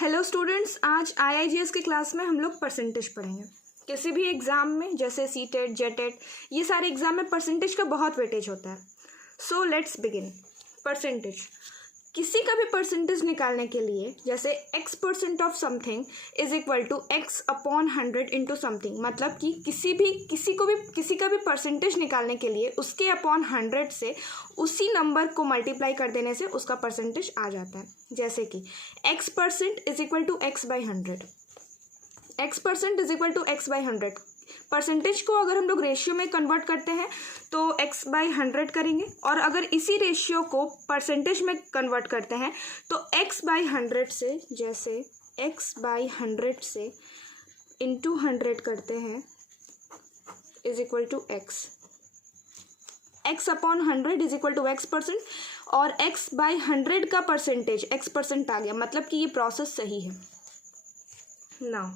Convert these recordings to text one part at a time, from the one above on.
Hello students, आज IIGS की class में हम लोग परसेंटेज पढ़ेंगे। किसी भी एग्ज़ाम में जैसे सीटेट, जेटेट, ये सारे एग्ज़ाम में परसेंटेज का बहुत वेटेज होता है। So let's begin. परसेंटेज, किसी का भी परसेंटेज निकालने के लिए जैसे x% of something is equal to x upon 100 into something, मतलब कि किसी का भी परसेंटेज निकालने के लिए उसके अपॉन 100 से उसी नंबर को मल्टीप्लाई कर देने से उसका परसेंटेज आ जाता है। जैसे कि x% is equal to x by 100, x% is equal to x by 100। Percentage को अगर हम लोग रेशियो में कन्वर्ट करते हैं तो x बाई 100 करेंगे, और अगर इसी रेशियो को परसेंटेज में कन्वर्ट करते हैं तो x बाई 100 से, जैसे x बाई 100 से इंटू 100 करते हैं is equal to x upon 100 is equal to x%, और x बाई 100 का परसेंटेज x% आ गया, मतलब कि ये प्रोसेस सही है। नाउ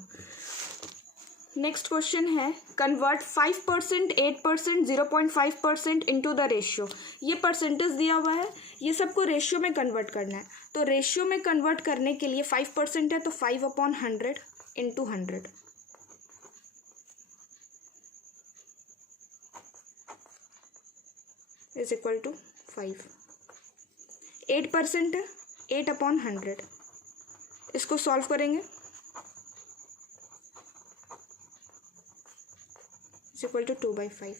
नेक्स्ट क्वेश्चन है, कन्वर्ट 5%, 8%, 0.5% इनटू द रेशियो। ये परसेंटेज दिया हुआ है, ये सबको रेशियो में कन्वर्ट करना है। तो रेशियो में कन्वर्ट करने के लिए 5% है तो 5 upon 100 into 100 is equal to 5। 8% है, 8 अपॉन 100, इसको सॉल्व करेंगे इक्वल टू 2/5।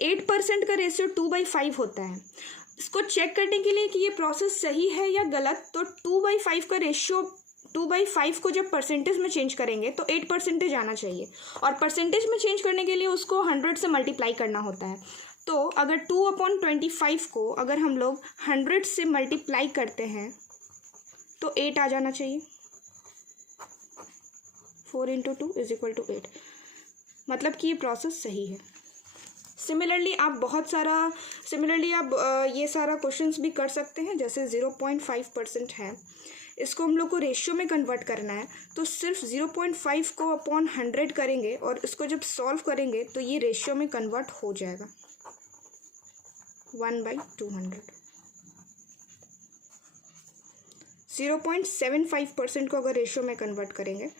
8% का रेशियो 2/5 होता है। इसको चेक करने के लिए कि ये प्रोसेस सही है या गलत, तो 2/5 का रेशियो 2/5 को जब परसेंटेज में चेंज करेंगे तो 8% आना चाहिए, और परसेंटेज में चेंज करने के लिए उसको 100 से मल्टीप्लाई करना होता है। तो अगर 2/25 को अगर हम लोग 100 से मल्टीप्लाई करते हैं तो 8 आ जाना चाहिए। 4 इंटू 2 इज इक्वल टू 8, मतलब कि ये प्रोसेस सही है। सिमिलरली आप ये सारा क्वेश्चंस भी कर सकते हैं। जैसे 0.5% है, इसको हम लोग को रेशियो में कन्वर्ट करना है, तो सिर्फ 0.5 को अपॉन 100 करेंगे और इसको जब सॉल्व करेंगे तो ये रेशियो में कन्वर्ट हो जाएगा 1/200। 0.75% को अगर रेशियो में कन्वर्ट करेंगे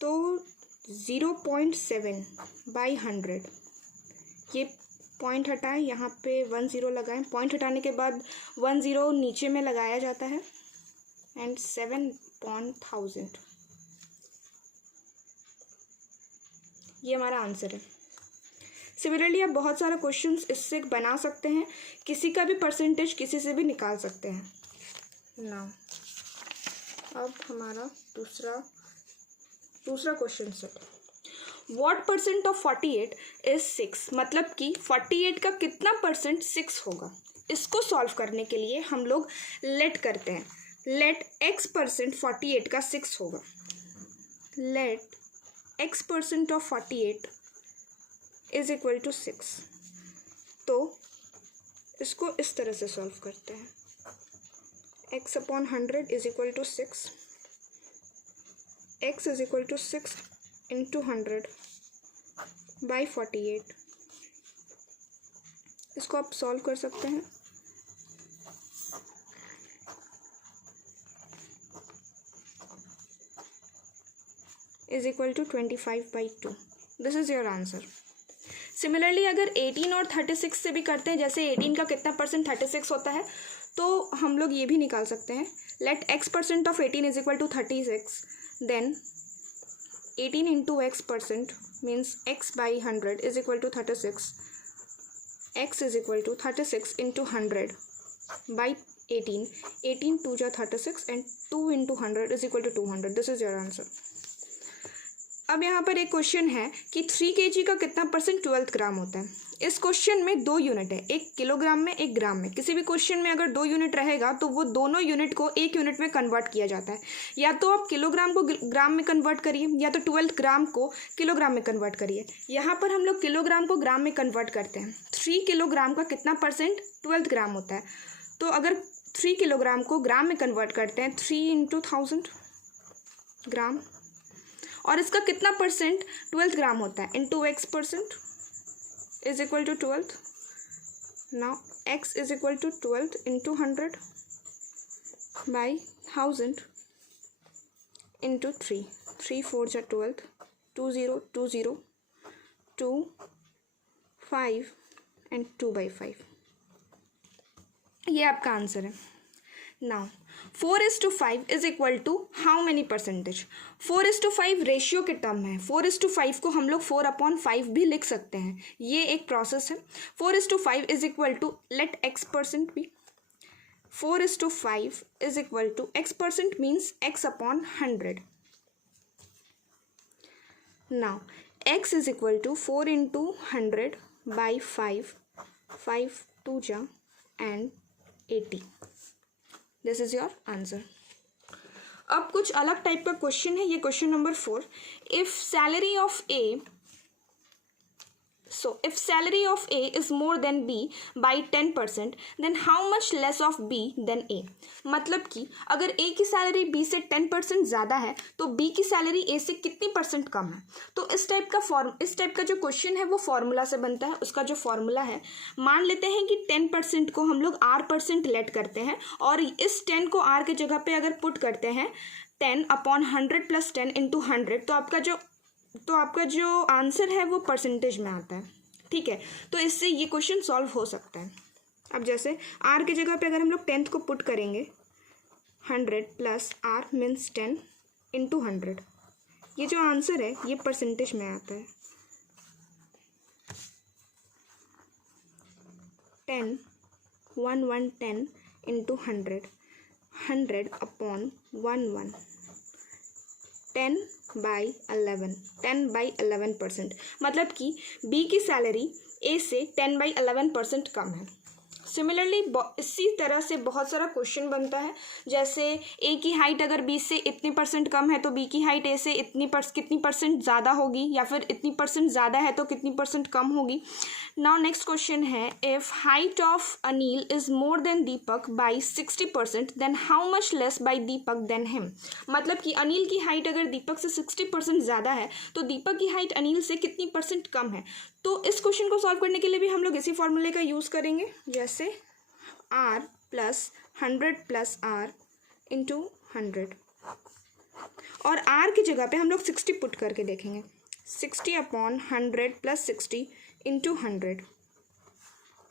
तो 0.7/100, ये पॉइंट हटाएं, यहाँ पे 1 0 लगाएं, पॉइंट हटाने के बाद 1 0 नीचे में लगाया जाता है, एंड 7/1000, ये हमारा आंसर है। सिमिलरली आप बहुत सारा क्वेश्चंस इससे बना सकते हैं, किसी का भी परसेंटेज किसी से भी निकाल सकते हैं। नाउ अब हमारा दूसरा question set, what percent of 48 is 6, मतलब कि 48 का कितना परसेंट 6 होगा। इसको सॉल्व करने के लिए हम लोग लेट करते हैं, लेट x% 48 का 6 होगा, let x% of 48 is equal to 6। तो इसको इस तरह से सॉल्व करते हैं, x upon 100 is equal to 6, x is equal to 6 into 100 by 48। इसको आप सॉल्व कर सकते हैं। Is equal to 25/2। This is your answer. Similarly अगर 18 और 36 से भी करते हैं, जैसे 18 का कितना परसेंट 36 होता है, तो हम लोग ये भी निकाल सकते हैं। Let x% of 18 is equal to 36, then 18 into x% means x by 100 is equal to 36. X is equal to 36 into 100 by 18. 18 2 जा 36 and 2 into 100 is equal to 200. This is your answer. अब यहाँ पर एक क्वेश्चन है कि 3 kg का कितना percent 12 ग्राम होता है। इस क्वेश्चन में 2 यूनिट है, 1 किलोग्राम में 1 ग्राम में। किसी भी क्वेश्चन में अगर 2 यूनिट रहेगा तो वो दोनों यूनिट को 1 यूनिट में कन्वर्ट किया जाता है। या तो आप किलोग्राम को ग्राम में कन्वर्ट करिए, या तो 12 ग्राम को किलोग्राम में कन्वर्ट करिए। यहाँ पर हम लोग किलोग्राम को ग्राम में कन्वर्ट करते हैं। 3 किलोग्राम का कितना परसेंट 12 ग्राम होता है, तो अगर 3 किलोग्राम को ग्राम में कन्वर्ट करते हैं, 3 इंटू 1000 ग्राम, और इसका कितना परसेंट 12 ग्राम होता है, into x% is equal to 12. Now x is equal to 12 into 100 by 1000. Into 3, 3 4 जा 12, 2 0 2 0, 2 5 एंड 2/5। ये आपका आंसर है। Now 4:5 is equal to how many percentage? 4:5 ratio के टर्म है। 4:5 को हम लोग 4/5 भी लिख सकते हैं, ये एक प्रोसेस है। 4:5 is equal to, let x% भी, 4:5 is equal to x% means x/100। Now x is equal to 4 into 100 by 5, 5 2 जा and 80। This is your answer. अब कुछ अलग टाइप का क्वेश्चन है, ये question number 4। If salary of A is more than B by 10%, then how much less of B than A? मतलब कि अगर A की सैलरी B से 10% ज़्यादा है तो B की सैलरी A से कितनी % कम है? तो इस टाइप का जो क्वेश्चन है वो फॉर्मूला से बनता है। उसका जो फॉर्मूला है, मान लेते हैं कि 10% को हम लोग R% लेट करते हैं और इस 10 को R के जगह पे अगर पुट करते हैं 10/100 + 10 × 100, तो आपका जो आंसर है वो परसेंटेज में आता है। ठीक है, तो इससे ये क्वेश्चन सॉल्व हो सकता है। अब जैसे R के जगह पे अगर हम लोग 10th को पुट करेंगे, 100 + R मीन्स 10 × 100, ये जो आंसर है ये परसेंटेज में आता है। 10 10 × 100, 100/11, 10/11, 10/11%। मतलब कि B की सैलरी A से 10/11% कम है। सिमिलरली इसी तरह से बहुत सारा क्वेश्चन बनता है। जैसे A की हाइट अगर B से इतनी % कम है तो B की हाइट A से कितनी % ज़्यादा होगी, या फिर इतनी % ज़्यादा है तो कितनी % कम होगी। नाउ नेक्स्ट क्वेश्चन है, if height of Anil is more than Deepak by 60%, then how much less by Deepak than him? मतलब कि अनिल की हाइट अगर दीपक से 60% ज़्यादा है तो दीपक की हाइट अनिल से कितनी % कम है? तो इस क्वेश्चन को सॉल्व करने के लिए भी हम लोग इसी फॉर्मूले का यूज़ करेंगे। जैसे R + 100 + R × 100, और R की जगह पे हम लोग 60 पुट करके देखेंगे। 60/100 + 60 × 100,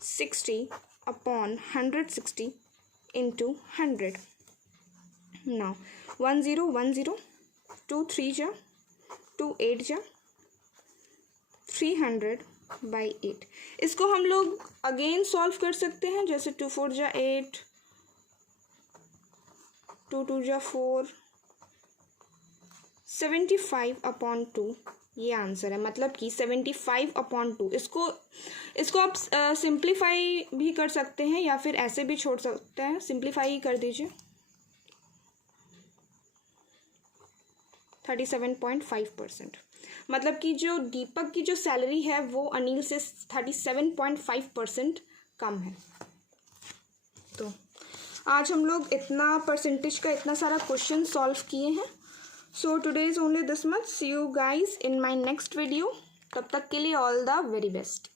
60/160 × 100। नाउ 1 0 1 0, 2 3 जा 2 8 जा 300/8। इसको हम लोग अगेन सॉल्व कर सकते हैं। जैसे 2 4 जा 8, 2 2 जा 4, 75/2 ये आंसर है। मतलब कि 75/2। इसको आप सिंप्लीफाई भी कर सकते हैं या फिर ऐसे भी छोड़ सकते हैं। सिंप्लीफाई कर दीजिए, 37.5%। मतलब कि जो दीपक की जो सैलरी है वो अनिल से 37.5% कम है। तो आज हम लोग इतना परसेंटेज का इतना सारा क्वेश्चन सॉल्व किए हैं। So today is only this much. See you guys in my next video. तब तक के लिए ऑल द वेरी बेस्ट।